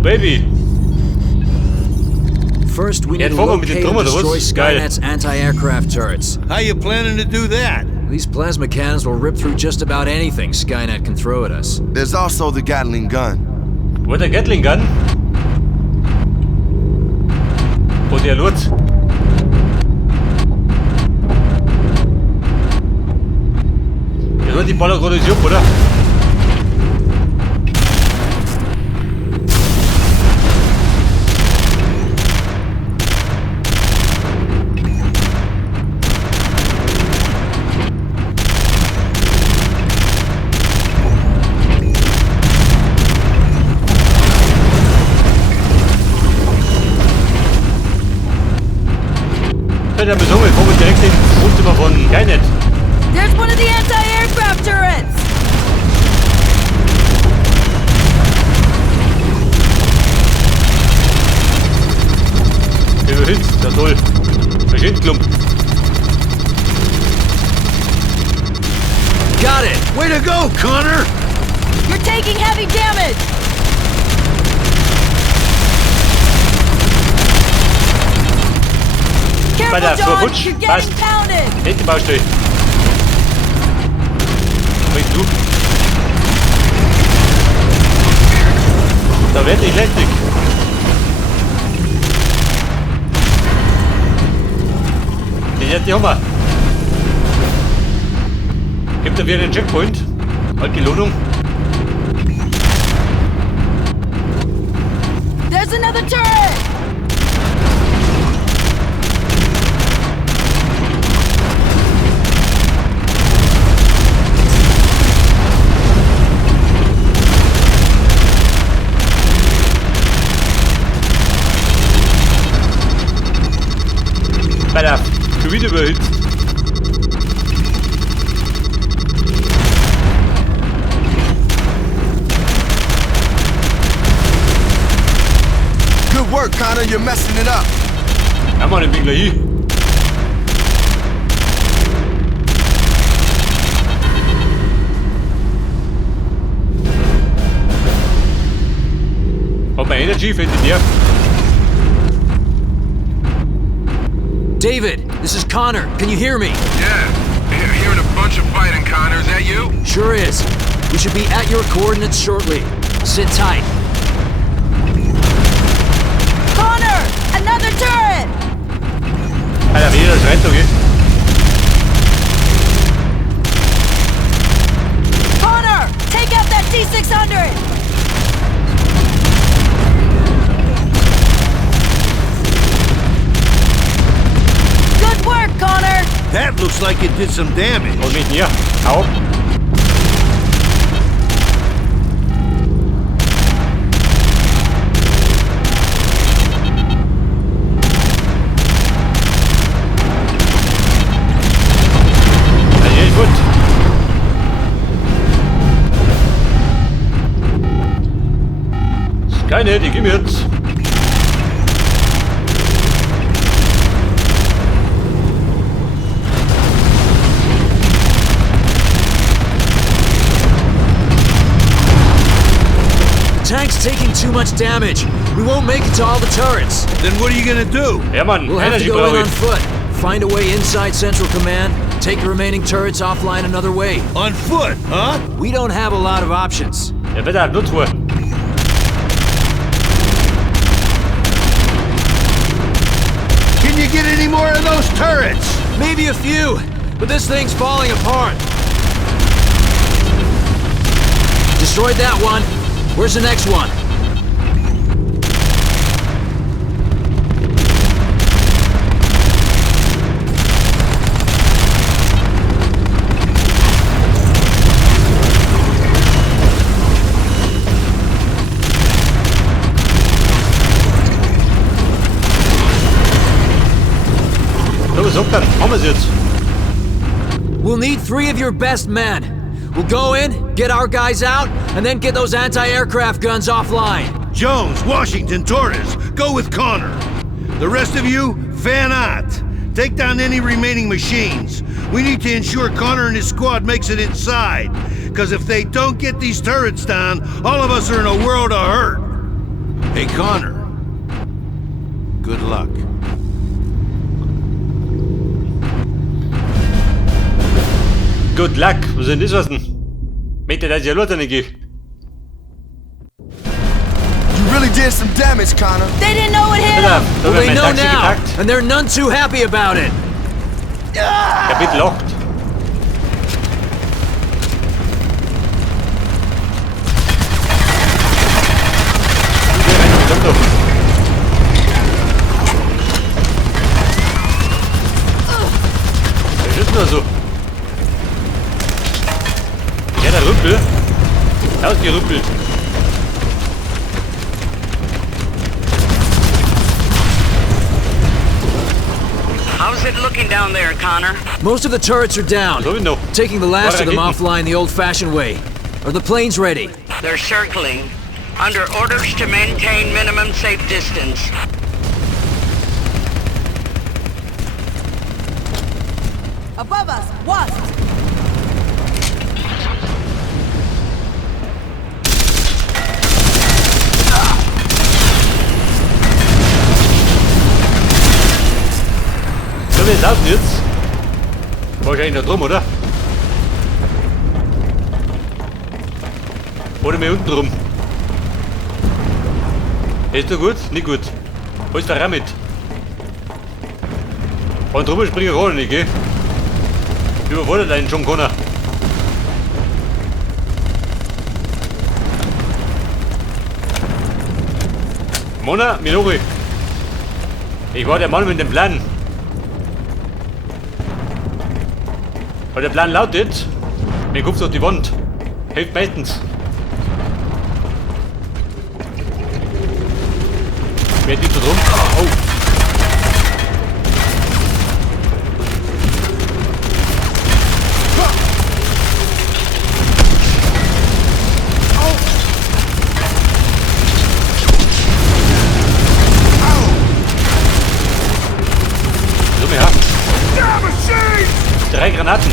baby. First, we need to locate and destroy Skynet's anti-aircraft turrets. How you planning to do that? These plasma cannons will rip through just about anything Skynet can throw at us. There's also the Gatling gun. What, der Gatling Gun? Oh, der Lutz. Der wird die Baller gerade ab, oder? Der besungen, kommen wir direkt in das Wohnzimmer von Skynet. There's one of the anti-aircraft turrets! Überhitzt, das soll. Verschindklump. Got it! Way to go, Connor! You're taking heavy damage! Weiter, Careful, John! Putsch. You're getting Passt. pounded! Hinten Baustelle. Bringst du? Da wird nicht lästig. Die haben wir. Gibt er wieder einen Checkpoint? Halt die Lohnung. There's another turret! Weiter. Schon wieder überhitzt. Good work, Connor. You're messing it up. Ja, Mann, ich bin gleich hier. Hat man Energy, findet ihr? David, this is Connor. Can you hear me? Yeah. Hearing a bunch of fighting, Connor. Is that you? Sure is. We should be at your coordinates shortly. Sit tight. Connor! Another turret! Alter, wieder das Rettung hier. Connor! Take out that T-600! Good work, Connor! That looks like it did some damage. Und mit mir. Hau. Ja, gut. Skynet, ich geh mir jetzt. Tank's taking too much damage. We won't make it to all the turrets. Then what are you gonna do? Ja, Mann, We'll have to Energy go in brauche on ich. foot. Find a way inside Central Command. Take the remaining turrets offline another way. On foot, huh? We don't have a lot of options. Ja, bitte, nur zwei. Can you get any more of those turrets? Maybe a few, but this thing's falling apart. Destroyed that one. Where's the next one? Los, hopp dann, haben wir's jetzt. We'll need 3 of your best men. We'll go in, get our guys out, and then get those anti-aircraft guns offline. Jones, Washington, Torres, go with Connor. The rest of you, fan out. Take down any remaining machines. We need to ensure Connor and his squad makes it inside. Because if they don't get these turrets down, all of us are in a world of hurt. Hey, Connor. Good luck. Good luck. Was denn das was denn? Meint ihr, dass ihr Leute nicht geht? You really did some damage, Connor. They didn't know it hit Da him! Well, wird they mein know Taxi now, gepackt. and they're none too happy about it. Der wird lacht. Was ist denn da so? Ja, der Rüppel. Ausgerüppelt. How's it looking down there, Connor? Most of the turrets are down. So wie noch. Taking the last of them Raketen. offline the old-fashioned way. Are the planes ready? They're circling, under orders to maintain minimum safe distance. Above us, wasp! So wie es aussieht jetzt. Wahrscheinlich noch drum, oder? Oder mehr unten rum. Ist doch gut? Nicht gut. Wo ist der Ramit? Und drüber springen wir nicht, gell? Überfordert einen schon keiner. Mona, Minori. Ich war der Mann mit dem Plan. Weil der Plan lautet, mir guckt auf die Wand. Hilft meistens. Wer geht so drum? Oh. So, mehr. 3 Granaten.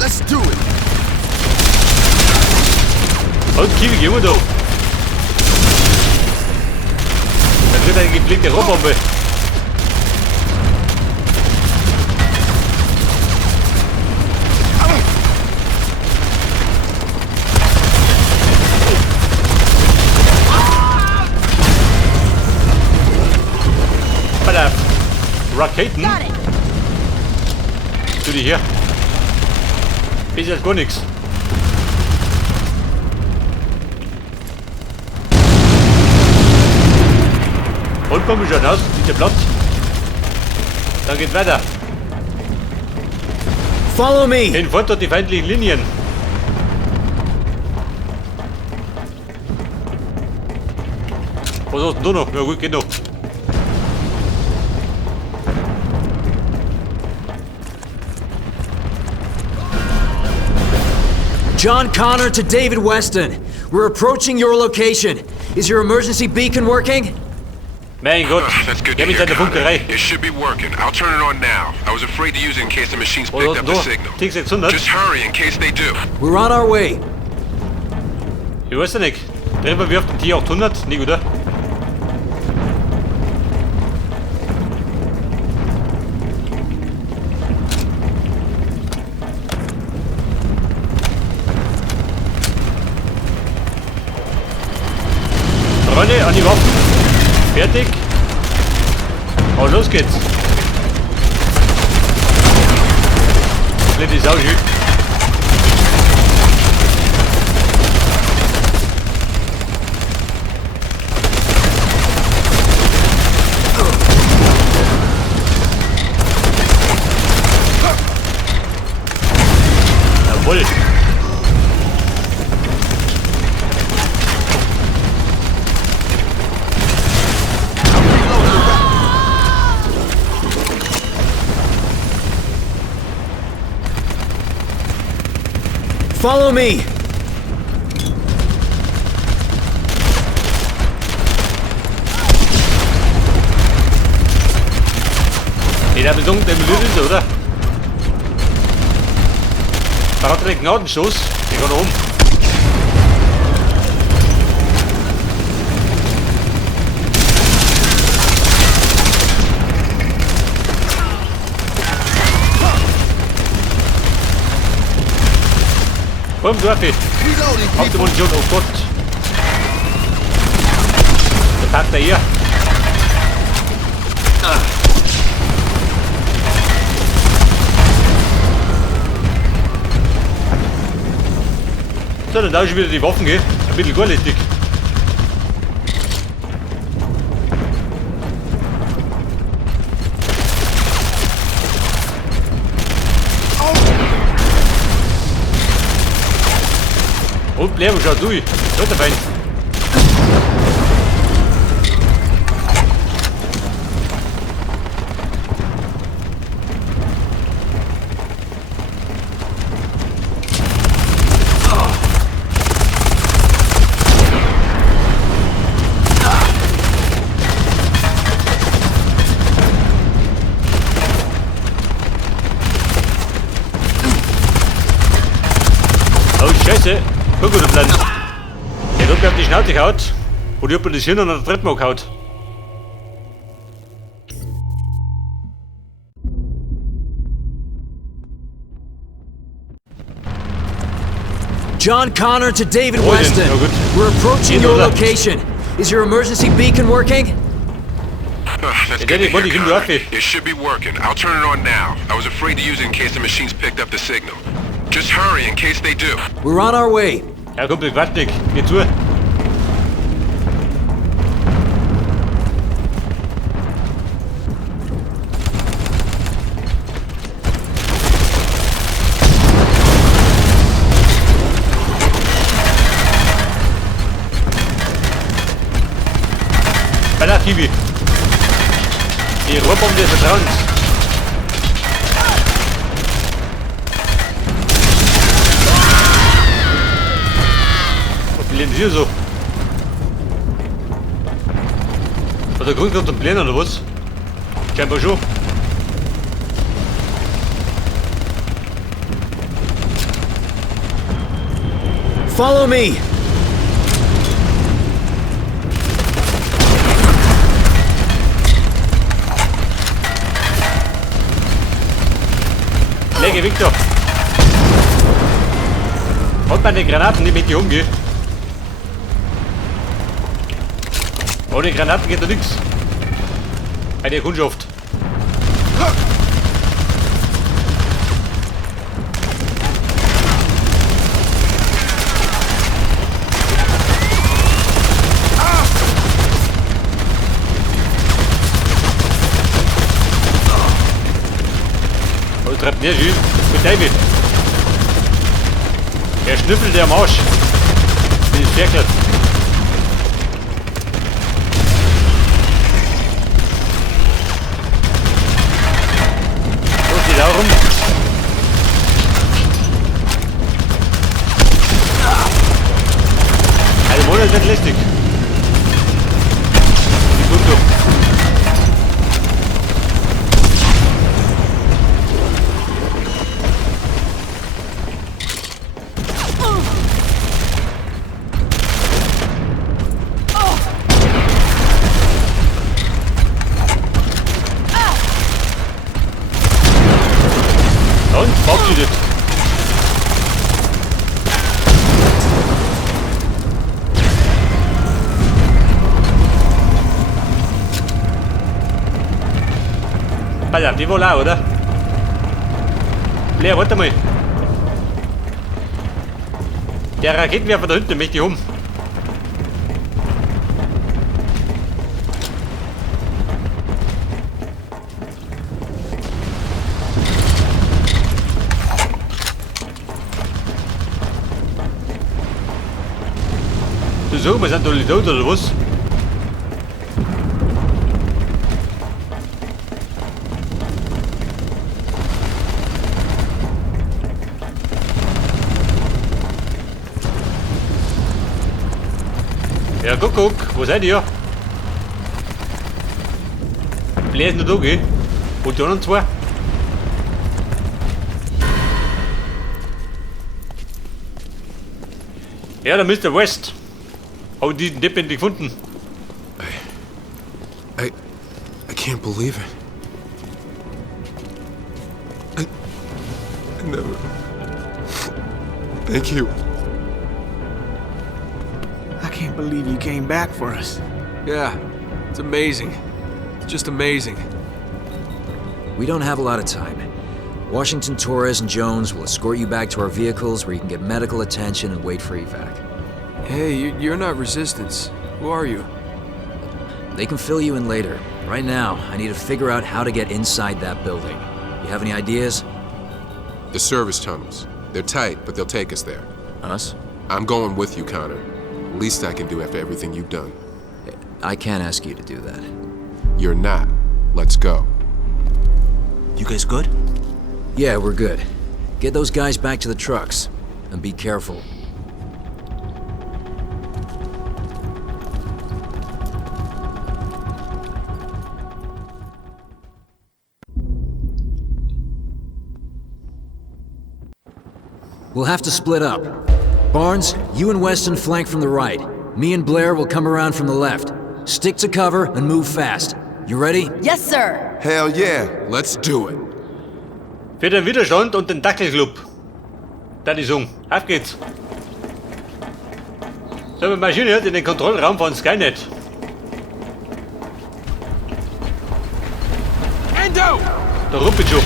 Let's do it. Und Kiwi, gehen wir da. Da kriegt eine gepflegte Rohrbombe. Raketen? Got it! Tu die hier. Ist jetzt gar nichts. Und komm ich schon aus, ist der Platz. Dann geht's weiter. Follow me. Entfort die feindlichen Linien. Was hast denn du noch? Ja gut, geht noch. John Connor to David Weston. We're approaching your location. Is your emergency beacon working? Mein Gott, That's good geh to mit hear, deiner Connor. Funkerei. It should be working. I'll turn it on now. I was afraid to use it in case the machines Was picked hast up denn the du? signal. T600? Just hurry in case they do. We're on our way. Ich weiß ja nicht. Treffen wir auf den T800? Nicht, oder? Freunde, an die Waffen. Fertig. Und los geht's. Blöde Sau, schön. Jawohl. Follow me. Der besunken, der Milieu ist, oder? Da hat er den Gnadenstoß. Der geht oben. Komm, Dorfi. Auf die Munition, oh Gott. Da packt er hier. So, dann tausche ich wieder die Waffen, gell? Ein bisschen gorlästig. Und Lärm, schau durch. Schaut dabei. Oh, Scheiße. Guck mal, der Plan. Der hat mir auf die Schnauze gehaut und ich hab mir das Hirn an der dritten Mal gehaut. John Connor to David Oh, Weston. oh, good. We're approaching Either your that. location. Is your emergency beacon working? That's Hey, good Daddy, to what hear, do you do, Connor. Alfie? It should be working. I'll turn it on now. I was afraid to use it in case the machines picked up the signal. Just hurry in case they do. We're on our way. Ja, Kumpel, quatsch nicht. Geh zu. Balla, Kiwi. Die Rohrbombe des Vertrauens. Was will denn hier so? Hat der Grund gehabt zum Plänen oder was? Scheinbar schon. Follow me. Lege, Victor. Hat meine Granaten nicht mit dir umgehen. Ohne Granaten geht da nichts. Eine Kundschaft. Und treibt nicht, Gilles. Mit David. Er schnüffelt der am Arsch. Wie ist verkehrt. So, geht auch rum. Eine Monat nicht lästig. Die kommt doch. Und verabschiedet. Balla, die wohl auch, oder? Blair, warte mal. Der Raketenwerfer da hinten möchte ich um. So, wir sind doch nicht tot, oder was? Ja, guck, wo seid ihr? Bläsen du da, gell? Und die anderen zwei? Ja, der Mr. West. Hab ich diesen Depp endlich gefunden. I can't believe it. I never... Thank you. I can't believe you came back for us. Yeah, it's amazing. Just amazing. We don't have a lot of time. Washington, Torres, and Jones will escort you back to our vehicles where you can get medical attention and wait for evac. Hey, you're not Resistance. Who are you? They can fill you in later. Right now, I need to figure out how to get inside that building. You have any ideas? The service tunnels. They're tight, but they'll take us there. Us? I'm going with you, Connor. Least I can do after everything you've done. I can't ask you to do that. You're not. Let's go. You guys good? Yeah, we're good. Get those guys back to the trucks. And be careful. We'll have to split up. Barnes, you and Weston flank from the right. Me and Blair will come around from the left. Stick to cover and move fast. You ready? Yes, sir. Hell yeah. Let's do it. Für den Widerstand und den Dackelclub. Das ist Auf geht's. So, wir marschieren jetzt in den Kontrollraum von Skynet. Endo! Der rumpelt schon.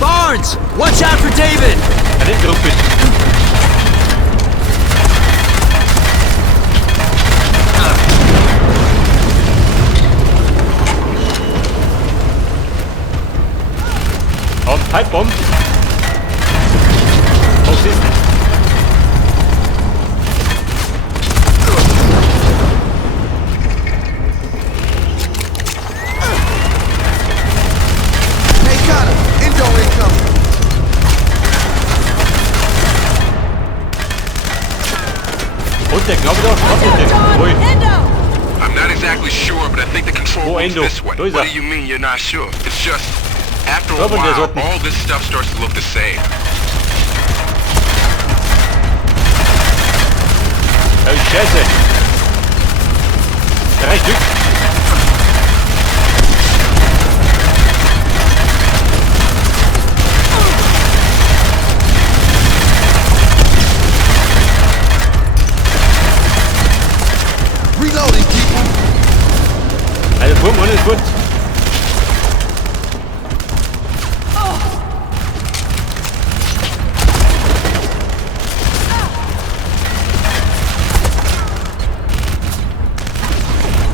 Barnes, watch out for David! Er nicht gerumpelt. Und Pipebomb. Was ist denn? Hey, Connor, Endo incoming. Und der Knopf da, was ist denn? Ui. I'm not exactly sure, but I think the control Oh, room's Endo. this way. Da ist What er. do you mean you're not sure? It's just, after a Ja, aber der while, sollten- all this stuff starts to look the same. Oh, Scheiße. 3 Stück. Reloading, people. Also, Pum, alles gut.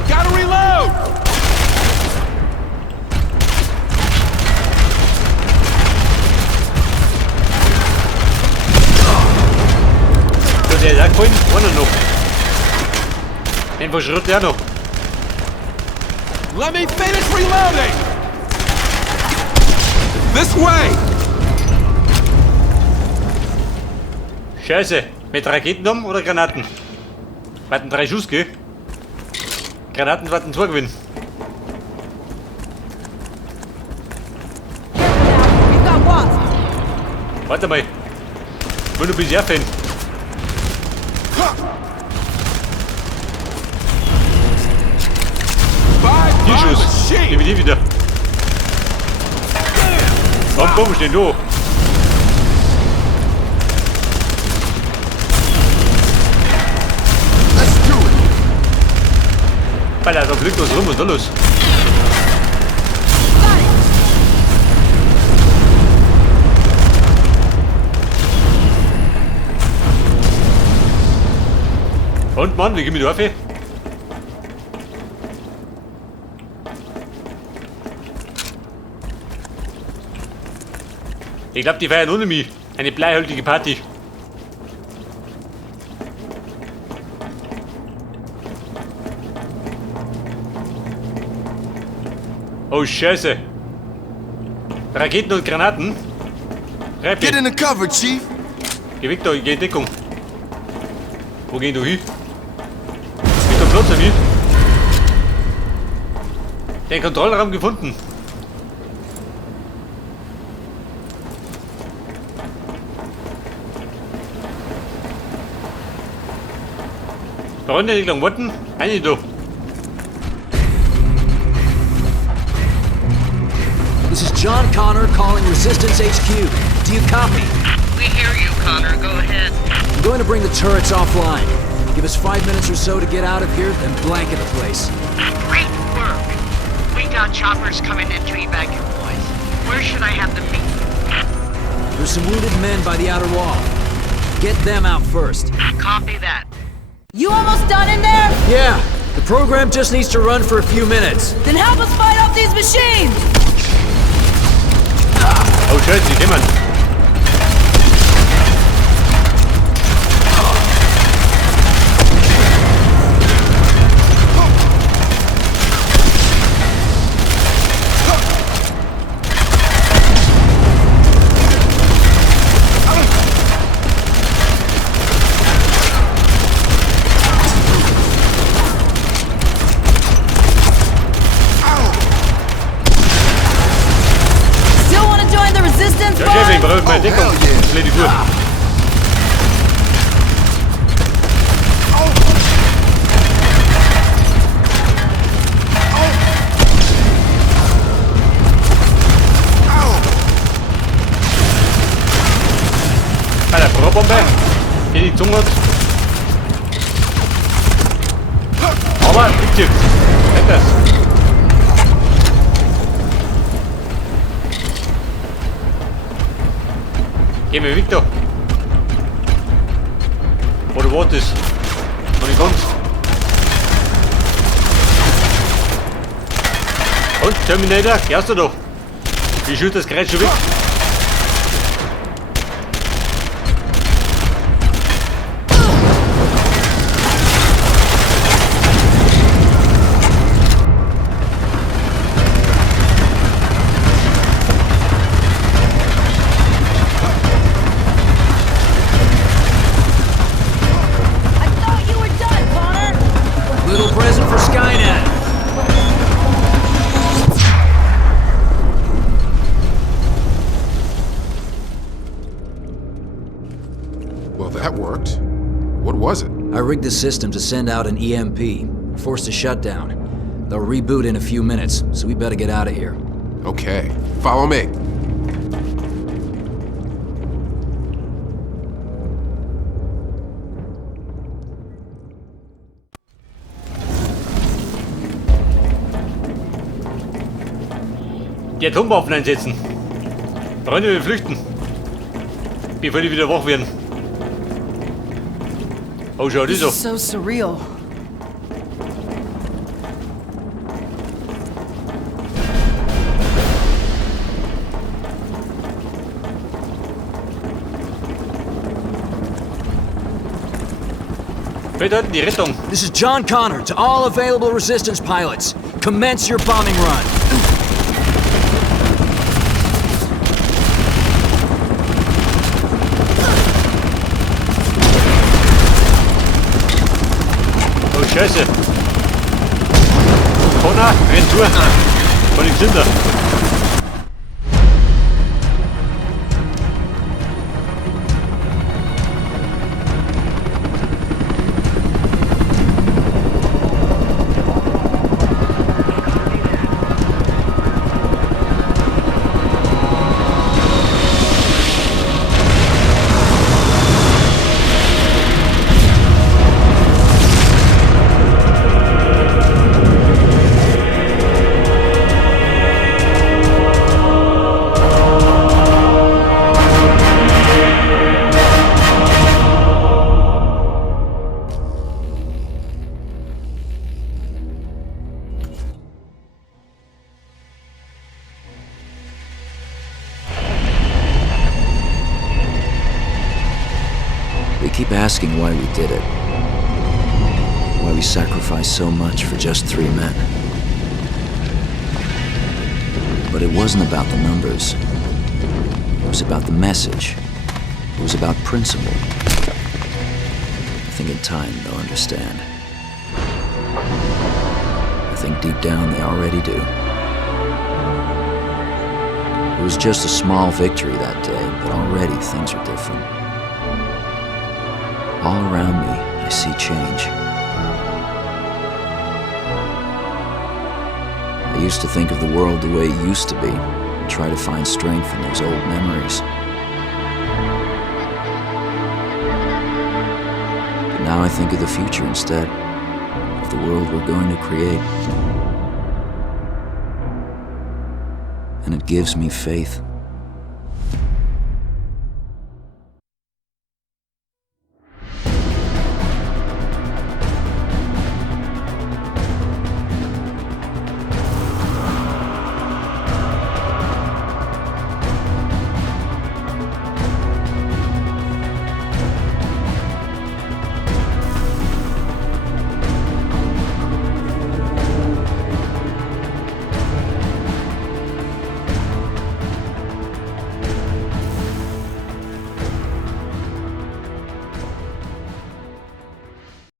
Gotta reload! So, der ist auch gefallen. Einer noch. Den verschrott er noch. Let me finish reloading! This way! Scheiße. Mit Raketen um oder Granaten? Warten 3 Schuss, gell? Granaten warten 2 gewinnen. We've got wasps. Warte mal. Will du bis Fan? Die Schuss. Nehmen wir die wieder. Komm, komm, stehen du. Let's do it. Weil da fliegt was rum und dann los. Got it. Und Mann, wie gehen wir da auf? Ich glaube, die feiern ohne mich. Eine bleihaltige Party. Oh, Scheiße. Raketen und Granaten. Get Reibe. in the cover, Chief. Geh weg da, ich geh in Deckung. Wo gehen du hin? Mit dem Platz hin. Den Kontrollraum gefunden. Runde Richtung Westen. Eine du. This is John Connor calling Resistance HQ. Do you copy? We hear you, Connor. Go ahead. I'm going to bring the turrets offline. Give us 5 minutes or so to get out of here, then blanket the place. Great work. We got choppers coming in to evac your boys. Where should I have them meet? There's some wounded men by the outer wall. Get them out first. Copy that. You almost done in there? Yeah, the program just needs to run for a few minutes. Then help us fight off these machines! Oh Scheiße, jemand. Ja, Chef, ich brauche meine Deckung. Das lädt die Uhr. Alter, Rohrbombe. Hier die Zunge. Aber, bitte. Das. Geh mir Victor. Wo du wartest. Und ich komm's. Und, Terminator, gehst du doch. Wie schützt das Gerät schon weg? Well, that worked. What was it? I rigged the system to send out an EMP, forced a shutdown. They'll reboot in a few minutes, so we better get out of here. Okay, follow me. Die Atomwaffen einsetzen. Freunde, wir flüchten. Bevor die wieder wach werden. Oh, schau, das This so. is so surreal. Wer dort die Rettung? This is John Connor to all available resistance pilots. Commence your bombing run. Oh, Scheiße. Connor, renn zu. Von den Kinder. They keep asking why we did it. Why we sacrificed so much for just 3 men. But it wasn't about the numbers. It was about the message. It was about principle. I think in time they'll understand. I think deep down they already do. It was just a small victory that day, but already things are different. All around me, I see change. used to think of the world the way it used to be, and try to find strength in those old memories. But now I think of the future instead, of the world we're going to create. And it gives me faith.